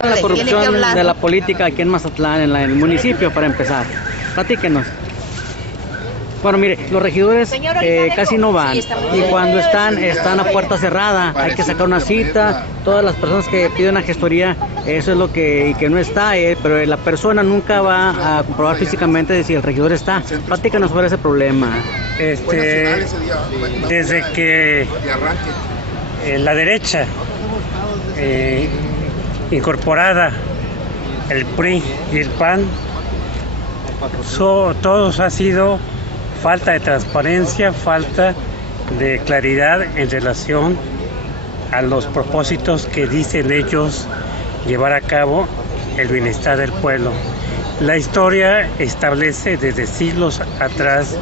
La corrupción de la política aquí en Mazatlán, en el municipio, para empezar. Platíquenos. Bueno, mire, los regidores casi no van, y cuando están a puerta cerrada, hay que sacar una cita. Todas las personas que piden una gestoría, eso es lo que no está, pero la persona nunca va a comprobar físicamente si el regidor está. Platícanos sobre ese problema. Desde que la derecha incorporada, el PRI y el PAN, todos ha sido falta de transparencia, falta de claridad en relación a los propósitos que dicen ellos llevar a cabo el bienestar del pueblo. La historia establece desde siglos atrás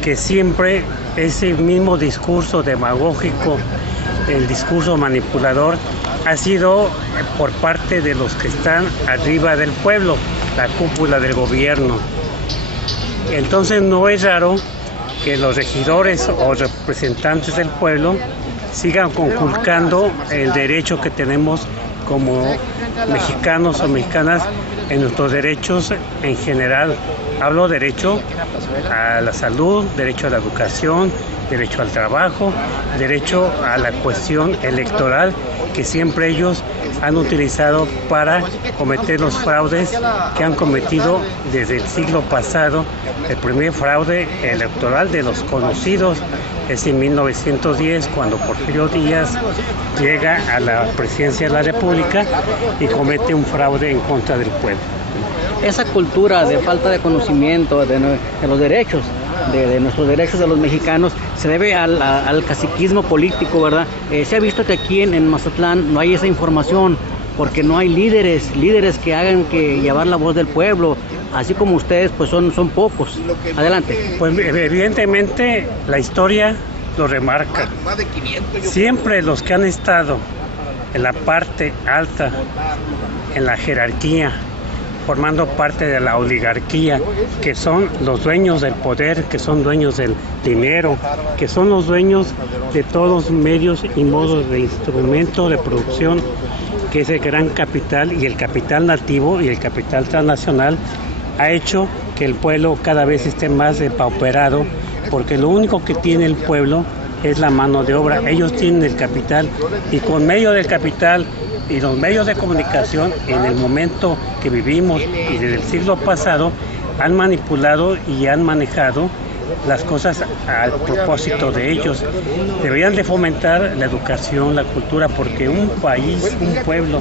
que siempre ese mismo discurso demagógico, el discurso manipulador, ha sido por parte de los que están arriba del pueblo, la cúpula del gobierno. Entonces no es raro que los regidores o representantes del pueblo sigan conculcando el derecho que tenemos como mexicanos o mexicanas en nuestros derechos en general. Hablo derecho a la salud, derecho a la educación, derecho al trabajo, derecho a la cuestión electoral que siempre ellos han utilizado para cometer los fraudes que han cometido desde el siglo pasado. El primer fraude electoral de los conocidos es en 1910, cuando Porfirio Díaz llega a la presidencia de la República y comete un fraude en contra del pueblo. Esa cultura de falta de conocimiento de los derechos, de nuestros derechos de los mexicanos, se debe al caciquismo político, ¿verdad? Se ha visto que aquí en Mazatlán no hay esa información, porque no hay líderes que hagan que llevar la voz del pueblo, así como ustedes pues son pocos. Adelante. Pues evidentemente la historia lo remarca. Siempre los que han estado en la parte alta, en la jerarquía, formando parte de la oligarquía, que son los dueños del poder, que son dueños del dinero, que son los dueños de todos los medios y modos de instrumento de producción, que es el gran capital, y el capital nativo y el capital transnacional, ha hecho que el pueblo cada vez esté más depauperado, porque lo único que tiene el pueblo es la mano de obra. Ellos tienen el capital, y con medio del capital y los medios de comunicación, en el momento que vivimos y desde el siglo pasado, han manipulado y han manejado las cosas al propósito de ellos. Deberían de fomentar la educación, la cultura, porque un país, un pueblo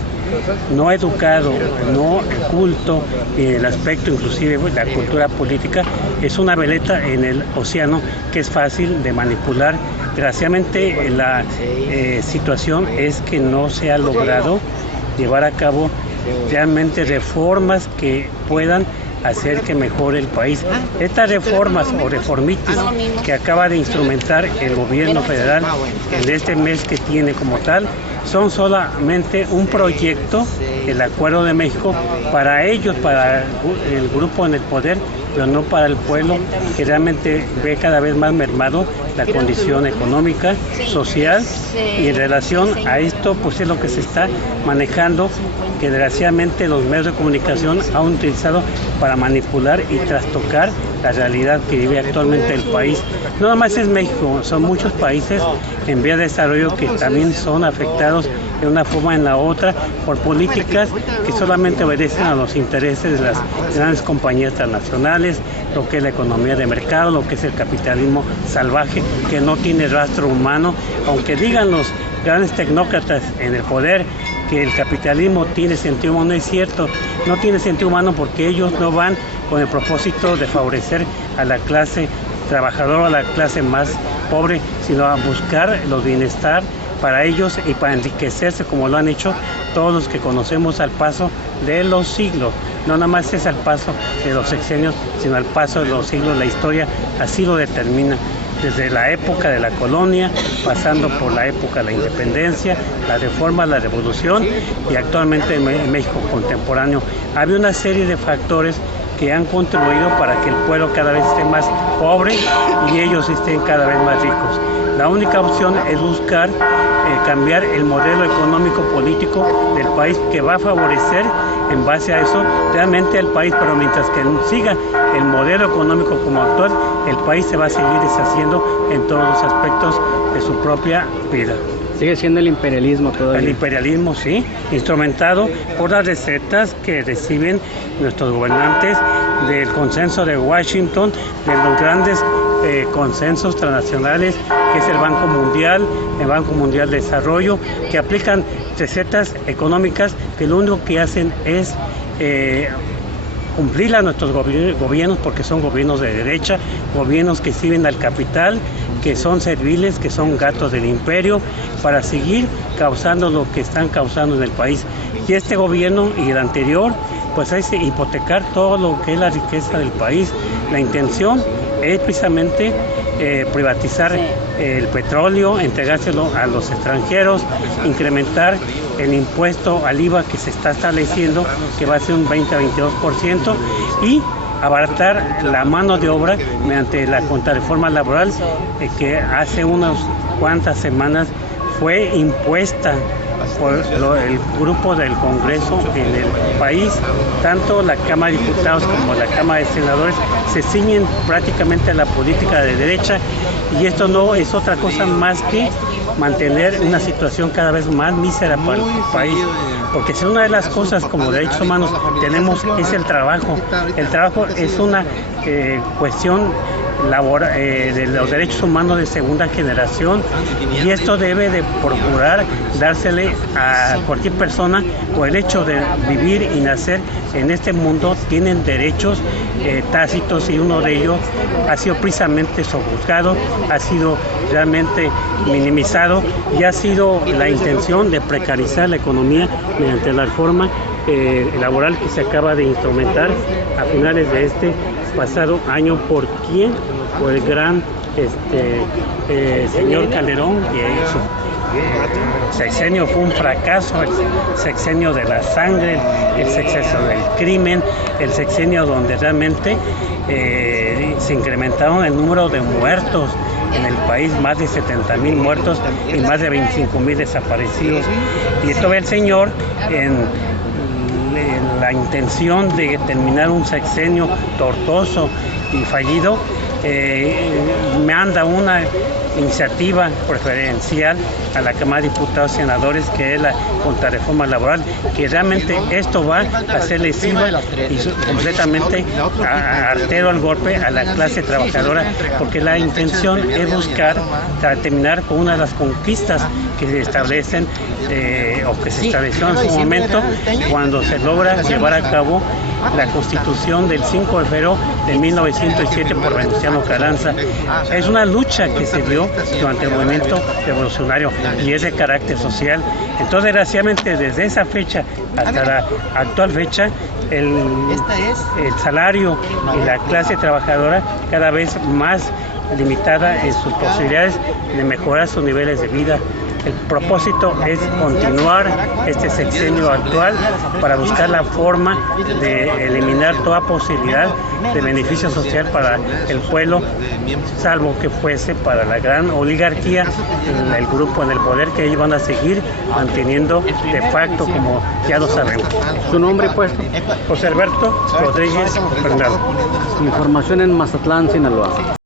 no educado, no culto, en el aspecto inclusive de la cultura política, es una veleta en el océano que es fácil de manipular. Desgraciadamente la situación es que no se ha logrado llevar a cabo realmente reformas que puedan hacer que mejore el país. Estas reformas o reformitis que acaba de instrumentar el gobierno federal en este mes que tiene como tal, son solamente un proyecto, el Acuerdo de México, para ellos, para el grupo en el poder, pero no para el pueblo, que realmente ve cada vez más mermado la condición económica, social, y en relación a esto pues es lo que se está manejando, que desgraciadamente los medios de comunicación han utilizado para manipular y trastocar la realidad que vive actualmente el país. No nada más es México, son muchos países en vía de desarrollo que también son afectados de una forma o en la otra por políticas que solamente obedecen a los intereses de las grandes compañías transnacionales, lo que es la economía de mercado, lo que es el capitalismo salvaje que no tiene rastro humano. Aunque digan los grandes tecnócratas en el poder que el capitalismo tiene sentido humano, no es cierto, no tiene sentido humano, porque ellos no van con el propósito de favorecer a la clase trabajadora, a la clase más pobre, sino a buscar los bienestar para ellos y para enriquecerse, como lo han hecho todos los que conocemos al paso de los siglos. No nada más es al paso de los sexenios, sino al paso de los siglos. La historia así lo determina, desde la época de la colonia, pasando por la época de la independencia, la reforma, la revolución, y actualmente en México contemporáneo. Había una serie de factores que han contribuido para que el pueblo cada vez esté más pobre y ellos estén cada vez más ricos. La única opción es buscar cambiar el modelo económico político del país, que va a favorecer en base a eso realmente al país, pero mientras que siga el modelo económico como actual, el país se va a seguir deshaciendo en todos los aspectos de su propia vida. Sigue siendo el imperialismo todavía. El imperialismo, sí, instrumentado por las recetas que reciben nuestros gobernantes del consenso de Washington, de los grandes consensos transnacionales, que es el Banco Mundial de Desarrollo, que aplican recetas económicas que lo único que hacen es cumplir a nuestros gobiernos, porque son gobiernos de derecha, gobiernos que sirven al capital, que son serviles, que son gatos del imperio, para seguir causando lo que están causando en el país. Y este gobierno y el anterior, pues es hipotecar todo lo que es la riqueza del país. La intención es precisamente privatizar el petróleo, entregárselo a los extranjeros, incrementar el impuesto al IVA que se está estableciendo, que va a ser un 20 a 22%, y abaratar la mano de obra mediante la contrarreforma laboral que hace unas cuantas semanas fue impuesta por el grupo del Congreso en el país. Tanto la Cámara de Diputados como la Cámara de Senadores se ciñen prácticamente a la política de derecha, y esto no es otra cosa más que mantener una situación cada vez más mísera para el país. Porque si una de las cosas como derechos humanos tenemos es el trabajo. El trabajo es una cuestión de los derechos humanos de segunda generación, y esto debe de procurar dársele a cualquier persona por el hecho de vivir y nacer en este mundo. Tienen derechos tácitos, y uno de ellos ha sido precisamente sojuzgado, ha sido realmente minimizado, y ha sido la intención de precarizar la economía mediante la reforma laboral que se acaba de instrumentar a finales de este pasado año. ¿Por quién? Por el gran señor Calderón, que su sexenio fue un fracaso, el sexenio de la sangre, el sexenio del crimen, el sexenio donde realmente se incrementaron el número de muertos en el país, más de 70,000 muertos y más de 25,000 desaparecidos. Y esto ve el señor en la intención de terminar un sexenio tortuoso y fallido, manda una iniciativa preferencial a la Cámara de Diputados y Senadores, que es la contrarreforma laboral, que realmente esto va a ser lesiva y completamente artero al golpe a la clase trabajadora, porque la intención es buscar terminar con una de las conquistas que se establecen o que se estableció en su momento, cuando se logra llevar a cabo la Constitución del 5 de febrero de 1907 por Venustiano Carranza. Es una lucha que se dio durante el movimiento revolucionario y es de carácter social. Entonces, desgraciadamente, desde esa fecha hasta la actual fecha, el salario y la clase trabajadora cada vez más limitada en sus posibilidades de mejorar sus niveles de vida. El propósito es continuar este sexenio actual para buscar la forma de eliminar toda posibilidad de beneficio social para el pueblo, salvo que fuese para la gran oligarquía, el grupo en el poder, que ellos van a seguir manteniendo de facto, como ya lo sabemos. ¿Su nombre puesto? José Alberto Rodríguez Bernal. Información en Mazatlán, Sinaloa.